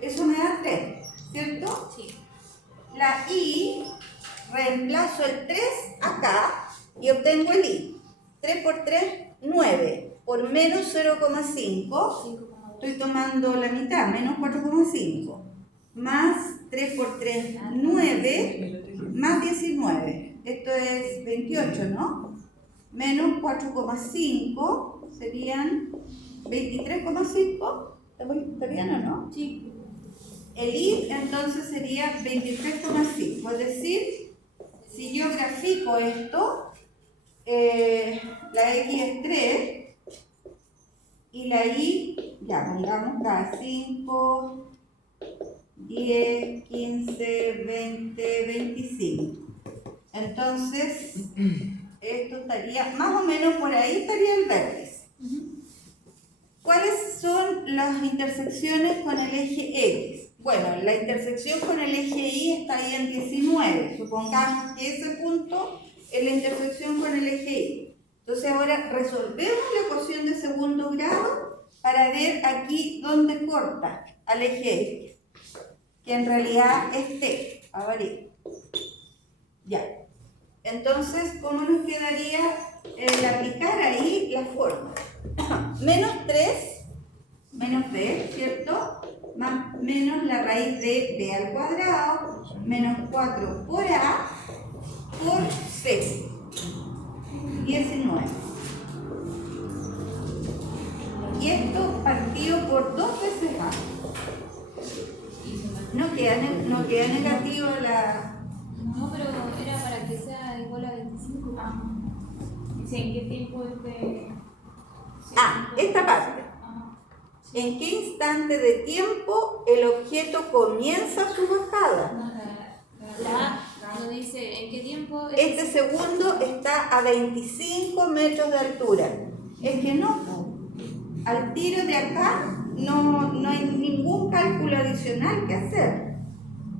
eso me da 3, ¿cierto? Sí. La y, reemplazo el 3 acá y obtengo el i. 3 por 3, 9. Por menos 0,5, estoy tomando la mitad, menos 4,5. Más 3 por 3, 9, más 19. Esto es 28, ¿no? Menos 4,5 serían 23,5. ¿Está bien o no? Sí. El i entonces sería 23,5. Es decir, si yo grafico esto, la x es 3 y la y, ya, pongamos cada 5, 10, 15, 20, 25. Entonces, esto estaría, más o menos por ahí estaría el vértice. ¿Cuáles son las intersecciones con el eje X? Bueno, la intersección con el eje Y está ahí en 19. Supongamos que ese punto es la intersección con el eje Y. Entonces ahora resolvemos la ecuación de segundo grado para ver aquí dónde corta al eje X, que en realidad es T, avarí. Ya. Entonces, ¿cómo nos quedaría el aplicar ahí la forma? Menos 3, menos b, ¿cierto? Más, menos la raíz de b al cuadrado, menos 4 por a, por c, 19. Y esto partido por 2 veces a. No queda negativo la... No, pero era para que sea igual a 25. Dice, ¿en qué tiempo es de...? Esta parte. Ajá. ¿En qué instante de tiempo el objeto comienza su bajada? No dice en qué tiempo. Este segundo está a 25 metros de altura. Es que no, al tiro de acá no hay ningún cálculo adicional que hacer.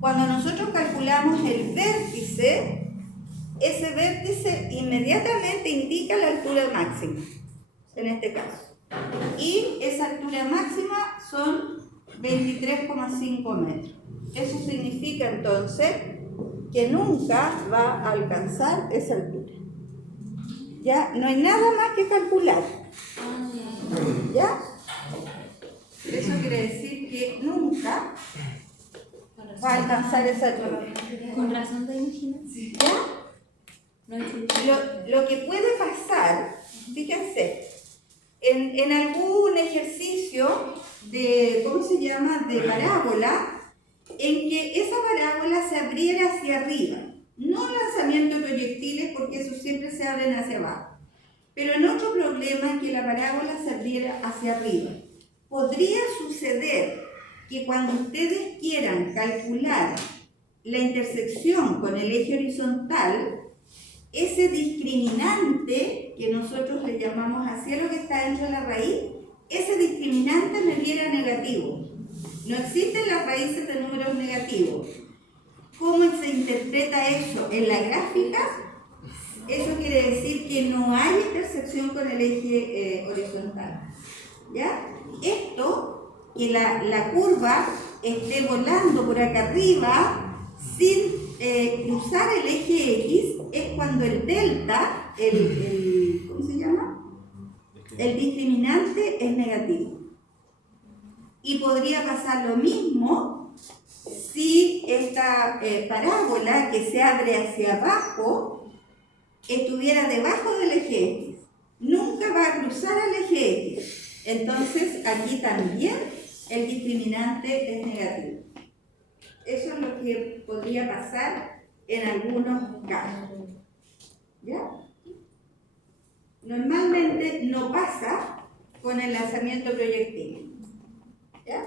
Cuando nosotros calculamos el vértice, ese vértice inmediatamente indica la altura máxima, en este caso. Y esa altura máxima son 23,5 metros. Eso significa entonces que nunca va a alcanzar esa altura. ¿Ya? No hay nada más que calcular. ¿Ya? Eso quiere decir que nunca va a alcanzar esa altura. Con razón te imaginas. ¿Ya? No es Lo que puede pasar, fíjense, en algún ejercicio de, ¿cómo se llama?, de parábola, en que esa parábola se abriera hacia arriba. No lanzamiento de proyectiles, porque eso siempre se abren hacia abajo. Pero en otro problema en que la parábola se abriera hacia arriba. Podría suceder que cuando ustedes quieran calcular la intersección con el eje horizontal, ese discriminante que nosotros le llamamos hacia lo que está dentro de la raíz, ese discriminante me diera negativo. No existen las raíces de números negativos. ¿Cómo se interpreta eso en la gráfica? Eso quiere decir que no hay intersección con el eje horizontal. ¿Ya? Esto, que la curva esté volando por acá arriba sin cruzar el eje X, es cuando el delta, ¿cómo se llama?, el discriminante es negativo. Y podría pasar lo mismo si esta parábola que se abre hacia abajo estuviera debajo del eje X. Nunca va a cruzar al eje X. Entonces aquí también el discriminante es negativo. Eso es lo que podría pasar en algunos casos. ¿Ya? Normalmente no pasa con el lanzamiento proyectil. ¿Ya?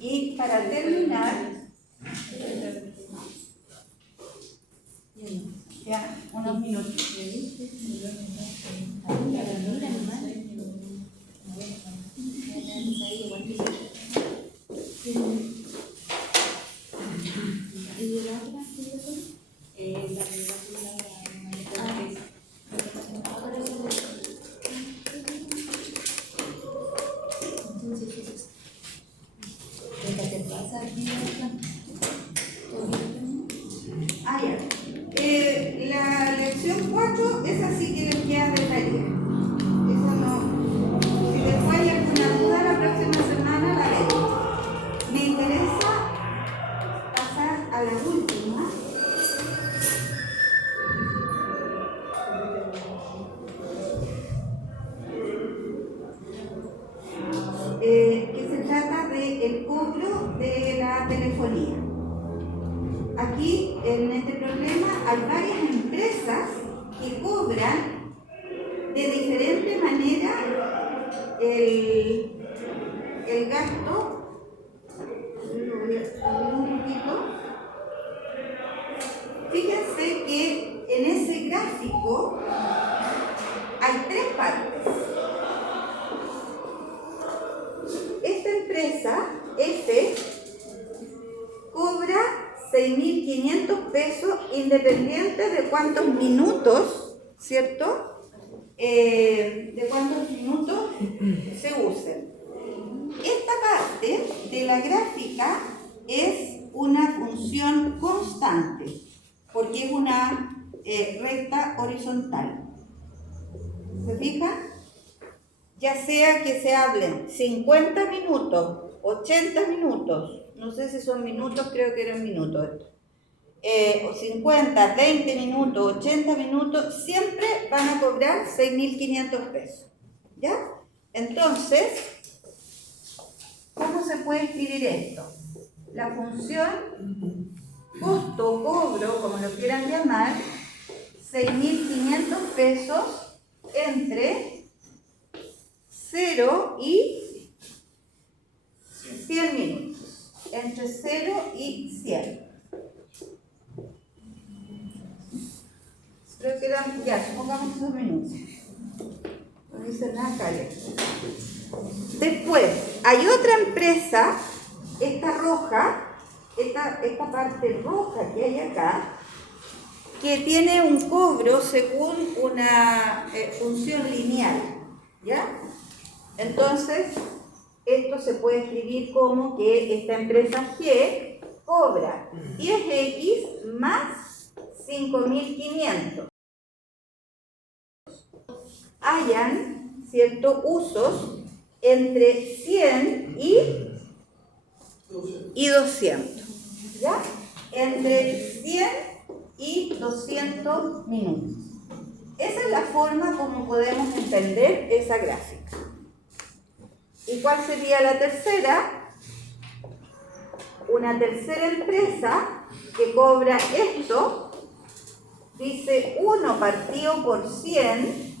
Y para terminar, ya, unos minutos. Ah, ya. La lección 4, esa sí que les queda de tarea. Eso no. Si después hay alguna duda la próxima semana la vemos. Me interesa pasar a la última. Que se trata del cobro de la telefonía. Aquí, en este problema, hay varias empresas que cobran de diferente manera el gasto. Lo voy a abrir un poquito. Fíjense que en ese gráfico hay tres partes. Esta empresa, F, cobra 6.500 pesos independiente de cuántos minutos, ¿cierto? De cuántos minutos se usen. Esta parte de la gráfica es una función constante, porque es una recta horizontal. ¿Se fijan? Ya sea que se hablen 50 minutos, 80 minutos, no sé si son minutos, creo que eran minutos esto. 50, 20 minutos, 80 minutos, siempre van a cobrar 6.500 pesos. ¿Ya? Entonces, ¿cómo se puede escribir esto? La función costo o cobro, como lo quieran llamar, 6.500 pesos entre 0 y 100 minutos. Entre 0 y 100. Creo que eran, ya, supongamos esos minutos. No dice nada acá. Después, hay otra empresa, esta roja, esta parte roja que hay acá, que tiene un cobro según una función lineal, ¿ya? Entonces, esto se puede escribir como que esta empresa G cobra 10x más 5.500. Hayan, ¿cierto?, usos entre 100 y 200, ¿ya? Entre 100 y 200 minutos. Esa es la forma como podemos entender esa gráfica. ¿Y cuál sería la tercera? Una tercera empresa que cobra esto, dice 1 partido por 100,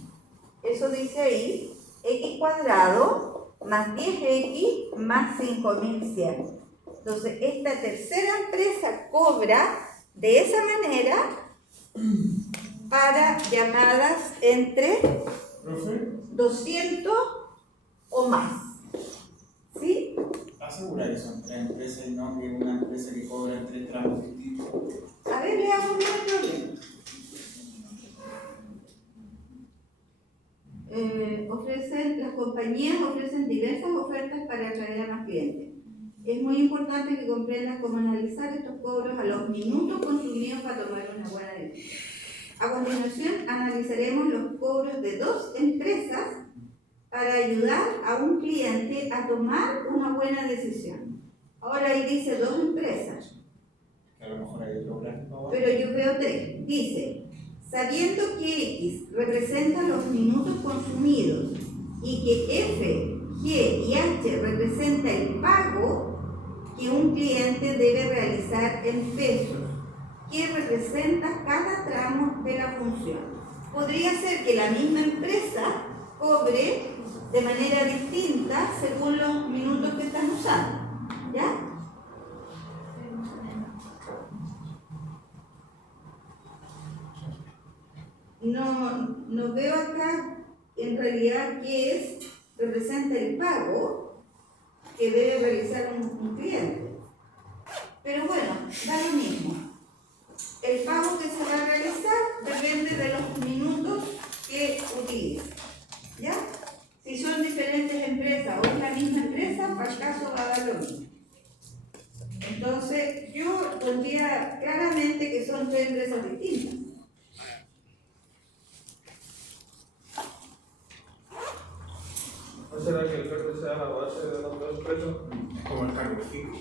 eso dice ahí, x cuadrado más 10x más 5100. Entonces, esta tercera empresa cobra de esa manera para llamadas entre 200 o más. ¿Sí? ¿Asegura que son 3 empresas y no que una empresa que cobra en 3 tramos distintos? A ver, veamos bien el problema. Las compañías ofrecen diversas ofertas para atraer a más clientes. Es muy importante que comprendas cómo analizar estos cobros a los minutos consumidos para tomar una buena decisión. A continuación, analizaremos los cobros de 2 empresas para ayudar a un cliente a tomar una buena decisión. Ahora ahí dice 2 empresas. Que a lo mejor hay otro gráfico abajo. Pero yo veo 3. Dice, sabiendo que X representa los minutos consumidos y que F, G y H representa el pago que un cliente debe realizar en pesos, que representa cada tramo de la función. Podría ser que la misma empresa cobre de manera distinta según los minutos que están usando, ¿ya? No veo acá en realidad qué representa el pago que debe realizar un cliente. Pero bueno, da lo mismo. El pago que se va a realizar depende de los minutos que utilice, ¿ya? Si son diferentes empresas o es la misma empresa, para el caso va a dar lo mismo. Entonces, yo pondría claramente que son 3 empresas distintas. ¿No será que el verde sea la base de los 2 empresas? Como el cargo fijo.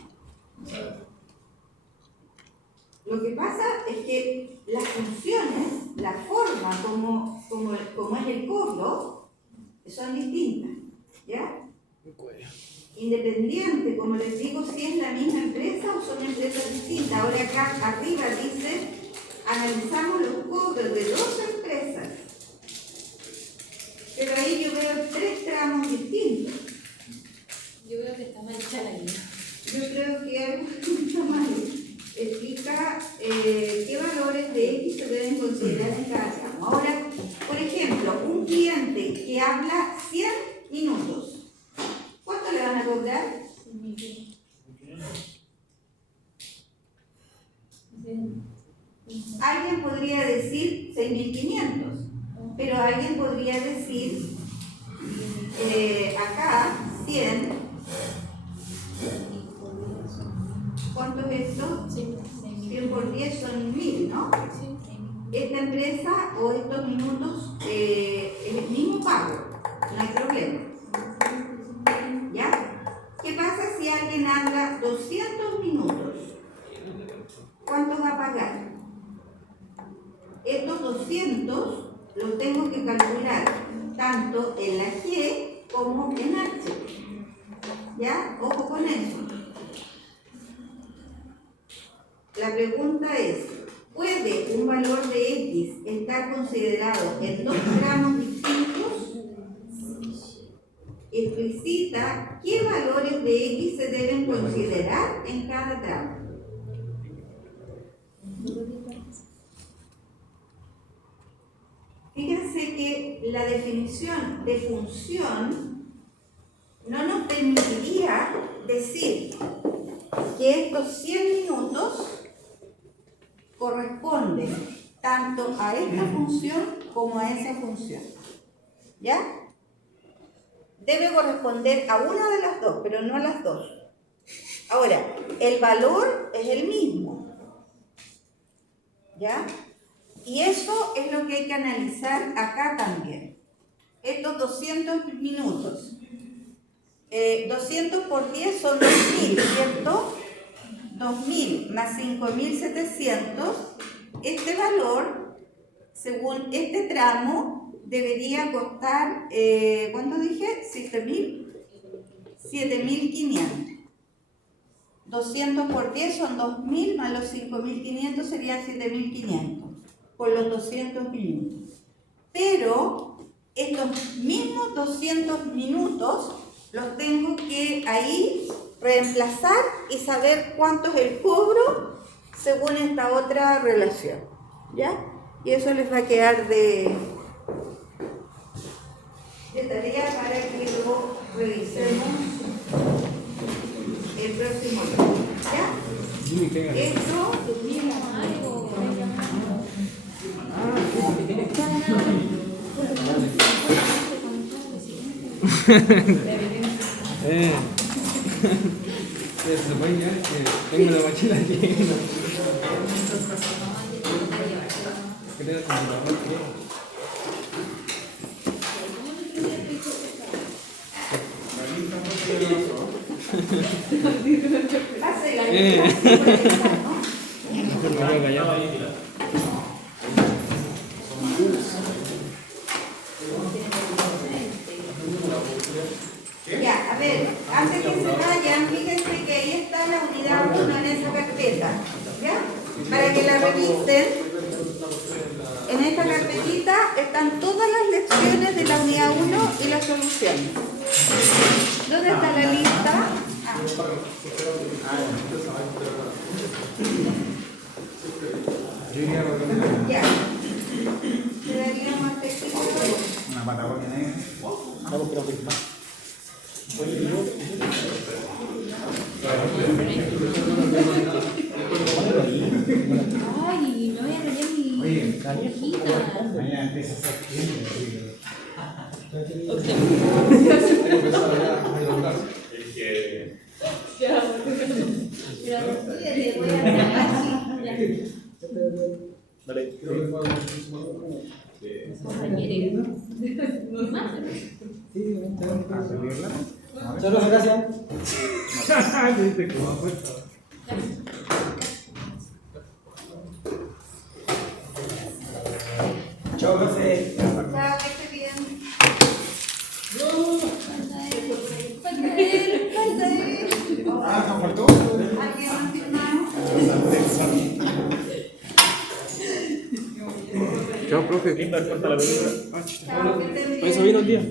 Lo que pasa es que las funciones, la forma como es el cobro, son distintas, ¿ya? Independiente, como les digo, si es la misma empresa o son empresas distintas. Ahora acá arriba dice, analizamos los cobros de 2 empresas. Pero ahí yo veo 3 tramos distintos. Yo creo que está mal hecha la línea. Yo creo que algo está mal. Explica qué valores de X se deben considerar en cada tramo. Ahora, por ejemplo, un cliente que habla 100 minutos, ¿cuánto le van a cobrar? Alguien podría decir 6.500, pero alguien podría decir acá 100. ¿Cuánto es esto? 100 por 10 son 1.000, ¿no? Esta empresa o estos minutos es el mismo pago, no hay problema. ¿Ya? ¿Qué pasa si alguien habla 200 minutos? ¿Cuánto va a pagar? Estos 200 los tengo que calcular tanto en la G como en H. ¿Ya? Ojo con eso. La pregunta es, ¿puede un valor de X estar considerado en 2 tramos distintos? explicita qué valores de X se deben considerar en cada tramo. Fíjense que la definición de función no nos permitiría decir que estos 100 minutos corresponden tanto a esta función como a esa función. ¿Ya? Debe corresponder a una de las dos, pero no a las dos. Ahora, el valor es el mismo. ¿Ya? Y eso es lo que hay que analizar acá también. Estos 200 minutos. 200 por 10 son 2.000, ¿cierto? 2.000 más 5.700. Este valor, según este tramo, debería costar, ¿cuánto dije? 7.500. 200 por 10 son 2.000 más los 5.500 serían 7.500 por los 200 minutos. Pero estos mismos 200 minutos los tengo que ahí reemplazar y saber cuánto es el cobro según esta otra relación. ¿Ya? Y eso les va a quedar de tarea para que lo revisemos el próximo día. ¿Ya? Eso Se puede ya que tengo la mochila llena. Creo que ya, a ver, antes que se vayan, fíjense que ahí está la unidad 1 en esa carpeta, ¿ya? Para que la revisen. En esta carpetita están todas las lecciones de la unidad 1 y las soluciones. ¿Dónde está la lista? Ya. ¿Le daríamos este tipo? Una Patagonia negra. Ay, no voy a rayar mi hojita. Mañana empieza septiembre. Muchas gracias. Chao, profe. Chao, que esté bien. Falta él. Ah, ¿nos faltó? ¿Alguien más firmado? Chao, profe. Linda, corta la película. Chao, que estén bien. Eso vino el día.